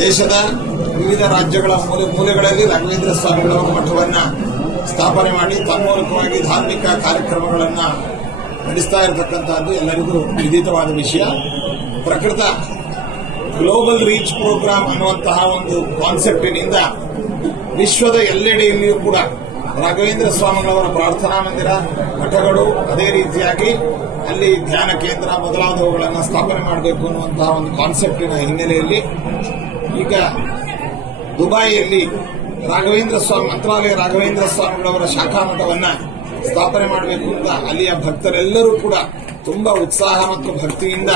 ದೇಶದ ವಿವಿಧ ರಾಜ್ಯಗಳ ಮೂಲೆಗಳಲ್ಲಿ ರಾಘವೇಂದ್ರ ಸ್ವಾಮಿಗಳವರ ಮಠವನ್ನು ಸ್ಥಾಪನೆ ಮಾಡಿ ತನ್ಮೂಲಕವಾಗಿ ಧಾರ್ಮಿಕ ಕಾರ್ಯಕ್ರಮಗಳನ್ನು ನಡೆಸ್ತಾ ಇರತಕ್ಕಂಥದ್ದು ಎಲ್ಲರಿಗೂ ವಿದಿತವಾದ ವಿಷಯ. ಪ್ರಕೃತ ಗ್ಲೋಬಲ್ ರೀಚ್ ಪ್ರೋಗ್ರಾಂ ಅನ್ನುವಂತಹ ಒಂದು ಕಾನ್ಸೆಪ್ಟಿನಿಂದ ವಿಶ್ವದ ಎಲ್ಲೆಡೆಯಲ್ಲಿಯೂ ಕೂಡ ರಾಘವೇಂದ್ರ ಸ್ವಾಮಿಗಳವರ ಪ್ರಾರ್ಥನಾ ಮಂದಿರ, ಮಠಗಳು, ಅದೇ ರೀತಿಯಾಗಿ ಅಲ್ಲಿ ಧ್ಯಾನ ಕೇಂದ್ರ ಮೊದಲಾದವುಗಳನ್ನು ಸ್ಥಾಪನೆ ಮಾಡಬೇಕು ಅನ್ನುವಂತಹ ಒಂದು ಕಾನ್ಸೆಪ್ಟಿನ ಹಿನ್ನೆಲೆಯಲ್ಲಿ ಈಗ ದುಬೈಯಲ್ಲಿ ಮಂತ್ರಾಲಯ ರಾಘವೇಂದ್ರ ಸ್ವಾಮಿಗಳವರ ಶಾಖಾ ಮಠವನ್ನು ಸ್ಥಾಪನೆ ಮಾಡಬೇಕು ಅಂತ ಅಲ್ಲಿಯ ಭಕ್ತರೆಲ್ಲರೂ ಕೂಡ ತುಂಬಾ ಉತ್ಸಾಹ ಮತ್ತು ಭಕ್ತಿಯಿಂದ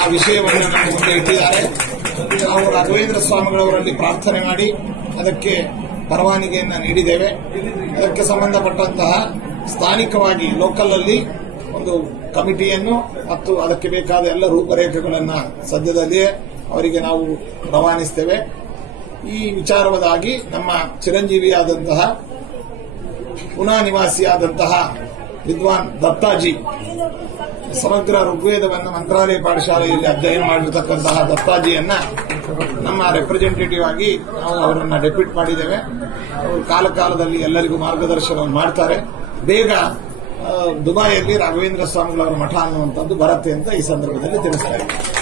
ಆ ವಿಷಯವನ್ನು ನಮ್ಮ ಮುಂದೆ ಇಟ್ಟಿದ್ದಾರೆ. ನಾವು ರಾಘವೇಂದ್ರ ಸ್ವಾಮಿಗಳವರಲ್ಲಿ ಪ್ರಾರ್ಥನೆ ಮಾಡಿ ಅದಕ್ಕೆ ಪರವಾನಗಿಯನ್ನು ನೀಡಿದ್ದೇವೆ. ಅದಕ್ಕೆ ಸಂಬಂಧಪಟ್ಟಂತಹ ಸ್ಥಾನಿಕವಾಗಿ ಲೋಕಲ್ ಅಲ್ಲಿ ಒಂದು ಕಮಿಟಿಯನ್ನು ಮತ್ತು ಅದಕ್ಕೆ ಬೇಕಾದ ಎಲ್ಲ ರೂಪರೇಖೆಗಳನ್ನು ಸದ್ಯದಲ್ಲಿಯೇ ಅವರಿಗೆ ನಾವು ರವಾನಿಸ್ತೇವೆ. ಈ ವಿಚಾರವಾದಾಗಿ ನಮ್ಮ ಚಿರಂಜೀವಿಯಾದಂತಹ ಪುನಾ ನಿವಾಸಿಯಾದಂತಹ ವಿದ್ವಾನ್ ದತ್ತಾಜಿ ಸಮಗ್ರ ಋಗ್ವೇದವನ್ನು ಮಂತ್ರಾಲಯ ಪಾಠಶಾಲೆಯಲ್ಲಿ ಅಧ್ಯಯನ ಮಾಡಿರತಕ್ಕಂತಹ ದತ್ತಾಜಿಯನ್ನ ನಮ್ಮ ರೆಪ್ರೆಸೆಂಟೇಟಿವ್ ಆಗಿ ನಾವು ಅವರನ್ನು ಡೆಪ್ಯೂಟ್ ಮಾಡಿದ್ದೇವೆ. ಅವರು ಕಾಲಕಾಲದಲ್ಲಿ ಎಲ್ಲರಿಗೂ ಮಾರ್ಗದರ್ಶನವನ್ನು ಮಾಡ್ತಾರೆ. ಬೇಗ ದುಬೈಯಲ್ಲಿ ರಾಘವೇಂದ್ರ ಸ್ವಾಮಿಗಳವರ ಮಠ ಅನ್ನುವಂಥದ್ದು ಬರುತ್ತೆ ಅಂತ ಈ ಸಂದರ್ಭದಲ್ಲಿ ತಿಳಿಸ್ತಾ ಇದ್ದಾರೆ.